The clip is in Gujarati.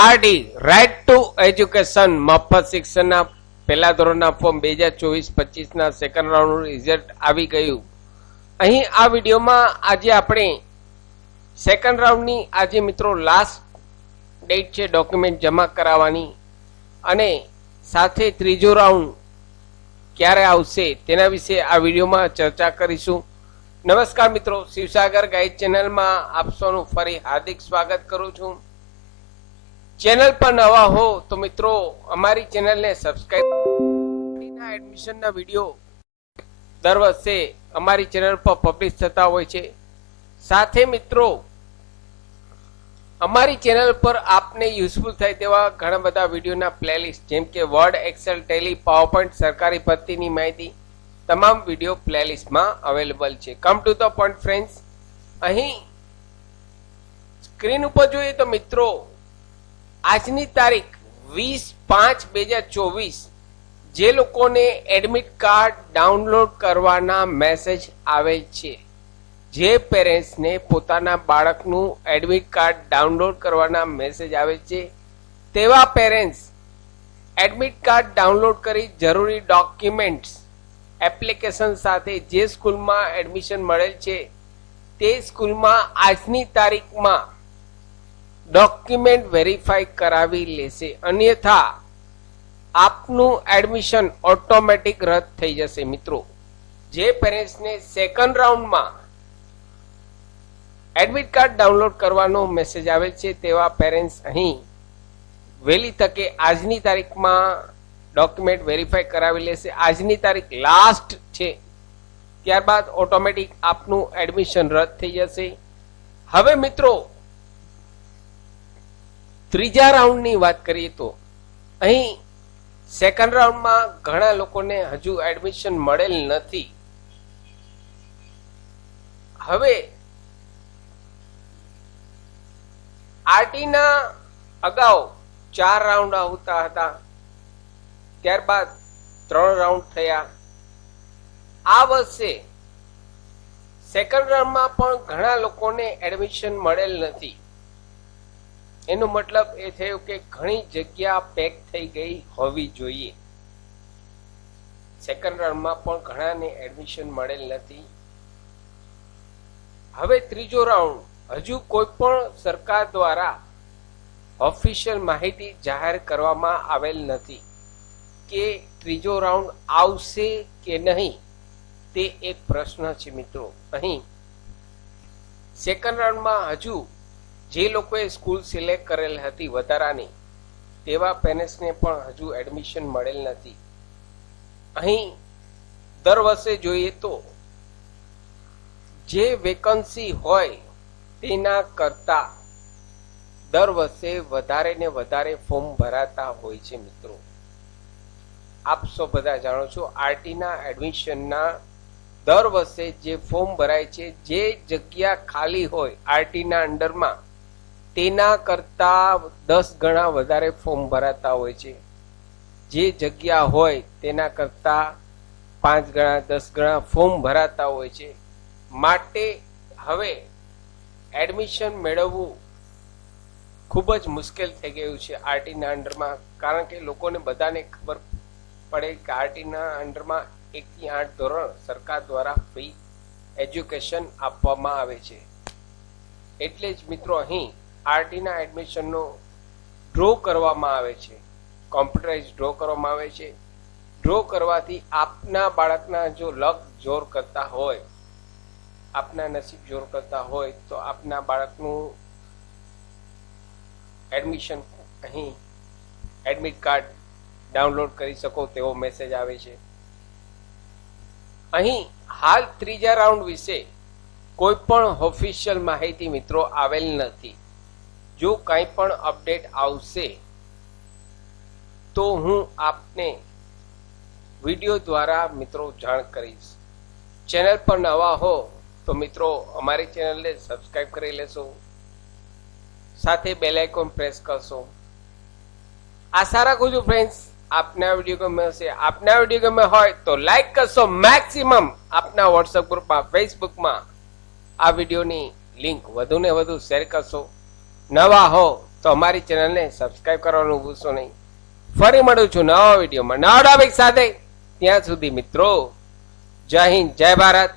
આરડી રાઇટ ટુ એજ્યુકેશન મફત શિક્ષણના પહેલા ધોરણના ફોર્મ 2024-25 ના સેકન્ડ રાઉન્ડનું રિઝલ્ટ આવી ગયું. અહીં આ વિડીયોમાં આજે આપણે સેકન્ડ રાઉન્ડની આજે મિત્રો લાસ્ટ ડેટ છે ડોક્યુમેન્ટ જમા કરાવવાની, અને સાથે ત્રીજો રાઉન્ડ ક્યારે આવશે તેના વિશે આ વિડીયોમાં ચર્ચા કરીશું. નમસ્કાર મિત્રો, શિવસાગર ગાઈડ ચેનલમાં આપ સૌનું ફરી હાર્દિક સ્વાગત કરું છું. ચેનલ પર નવા હો તો મિત્રો અમારી ચેનલને સબસ્ક્રાઇબ. એડમિશનના વિડીયો દર વર્ષે અમારી ચેનલ પર પબ્લિશ થતા હોય છે. સાથે મિત્રો અમારી ચેનલ પર આપને યુઝફુલ થાય તેવા ઘણા બધા વિડીયોના પ્લેલિસ્ટ જેમ કે વર્ડ, એક્સેલ, ટેલી, પાવરપોઈન્ટ, સરકારી ભરતીની માહિતી તમામ વિડીયો પ્લેલિસ્ટમાં અવેલેબલ છે. Come to the point friends, અહીં સ્ક્રીન ઉપર જોઈએ તો મિત્રો આજની તારીખ 20/5/2024 જે લોકોને એડમિટ કાર્ડ ડાઉનલોડ કરવાના મેસેજ આવે છે, જે પેરેન્ટ્સને પોતાના બાળકનું એડમિટ કાર્ડ ડાઉનલોડ કરવાના મેસેજ આવે છે, તેવા પેરેન્ટ્સ એડમિટ કાર્ડ ડાઉનલોડ કરી જરૂરી ડોક્યુમેન્ટ્સ એપ્લિકેશન સાથે જે સ્કૂલમાં એડમિશન મળેલ છે તે સ્કૂલમાં આજની તારીખમાં ડોક્યુમેન્ટ વેરીફાઈ કરાવી લેશે. અન્યથા આપનું એડમિશન ઓટોમેટિક રદ થઈ જશે. મિત્રો, જે પેરેન્ટ્સને સેકન્ડ રાઉન્ડમાં એડમિટ કાર્ડ ડાઉનલોડ કરવાનો મેસેજ આવે છે તેવા પેરેન્ટ્સ અહીં વહેલી તકે આજની તારીખમાં ડોક્યુમેન્ટ વેરીફાઈ કરાવી લેશે. આજની તારીખ લાસ્ટ છે, ત્યારબાદ ઓટોમેટિક આપનું એડમિશન રદ થઈ જશે. હવે મિત્રો ત્રીજા રાઉન્ડની વાત કરીએ તો અહીં સેકન્ડ રાઉન્ડમાં ઘણા લોકોને હજુ એડમિશન મળેલ નથી. હવે આરટીના અગાઉ 4 રાઉન્ડ આવતા હતા, ત્યારબાદ 3 રાઉન્ડ થયા. આ વર્ષે સેકન્ડ રાઉન્ડમાં પણ ઘણા લોકોને એડમિશન મળેલ નથી. એનો મતલબ એ થયો કે ઘણી જગ્યા પેક થઈ ગઈ હોવી જોઈએ. સેકન્ડ રાઉન્ડમાં પણ ઘણાને એડમિશન મળેલ નથી. હવે ત્રીજો રાઉન્ડ હજુ કોઈ પણ સરકાર દ્વારા ઓફિશિયલ માહિતી જાહેર કરવામાં આવેલ નથી કે ત્રીજો રાઉન્ડ આવશે કે નહીં, તે એક પ્રશ્ન છે. મિત્રો, અહીં સેકન્ડ રાઉન્ડમાં હજુ જે લોકોએ સ્કૂલ સિલેક્ટ કરેલ હતી વધારાની તેવા પેરેન્ટ્સને પણ હજુ એડમિશન મળેલ નથી. અહીં દર વર્ષે જોઈએ તો જે વેકન્સી હોય તેના કરતા દર વર્ષે વધારે ને વધારે ફોર્મ ભરાતા હોય છે. મિત્રો, આપ સૌ બધા જાણો છો આરટીના એડમિશનના દર વર્ષે જે ફોર્મ ભરાય છે, જે જગ્યા ખાલી હોય આરટીના અંડરમાં તેના કરતા 10 ગણા વધારે ફોર્મ ભરાતા હોય છે. જે જગ્યા હોય તેના કરતા 5 ગણા 10 ગણા ફોર્મ ભરાતા હોય છે. માટે હવે એડમિશન મેળવવું ખૂબ જ મુશ્કેલ થઈ ગયું છે આરટીના અંડરમાં, કારણ કે લોકોને બધાને ખબર પડે કે આરટીના અંડરમાં 1 થી 8 ધોરણ સરકાર દ્વારા ફ્રી એજ્યુકેશન આપવામાં આવે છે. એટલે જ મિત્રો અહીં આરટીના એડમિશનનો ડ્રો કરવામાં આવે છે, કોમ્પ્યુટરાઇઝ ડ્રો કરવામાં આવે છે. ડ્રો કરવાથી આપના બાળકના જો લક જોર કરતા હોય, આપના નસીબ જોર કરતા હોય તો આપના બાળકનું એડમિશન અહીં એડમિટ કાર્ડ ડાઉનલોડ કરી શકો તેવો મેસેજ આવે છે. અહીં હાલ ત્રીજા રાઉન્ડ વિશે કોઈ પણ ઓફિશિયલ માહિતી મિત્રો આવેલ નથી. જો કંઈ પણ અપડેટ આવશે તો હું આપને વિડીયો દ્વારા મિત્રો જાણ કરીશ. ચેનલ પર નવા હો તો મિત્રો અમારી ચેનલને સબસ્ક્રાઇબ કરી લેશો, સાથે બેલ આઇકોન પ્રેસ કરશો. આશા રાખું છું ફ્રેન્ડ્સ આપને આ વિડીયો ગમ્યો હશે. આપને આ વિડીયો ગમ્યો હોય તો લાઈક કરશો, મેક્સિમમ આપના વોટ્સએપ ગ્રુપમાં, ફેસબુકમાં આ વિડીયોની લિંક વધુને વધુ શેર કરશો. નવા હો તો અમારી ચેનલને સબસ્ક્રાઇબ કરવાનું ભૂલશો નહીં. ફરી મળું છું નવા વિડીયોમાં નવા ટોપિક સાથે. ત્યાં સુધી મિત્રો જય હિન્દ, જય ભારત.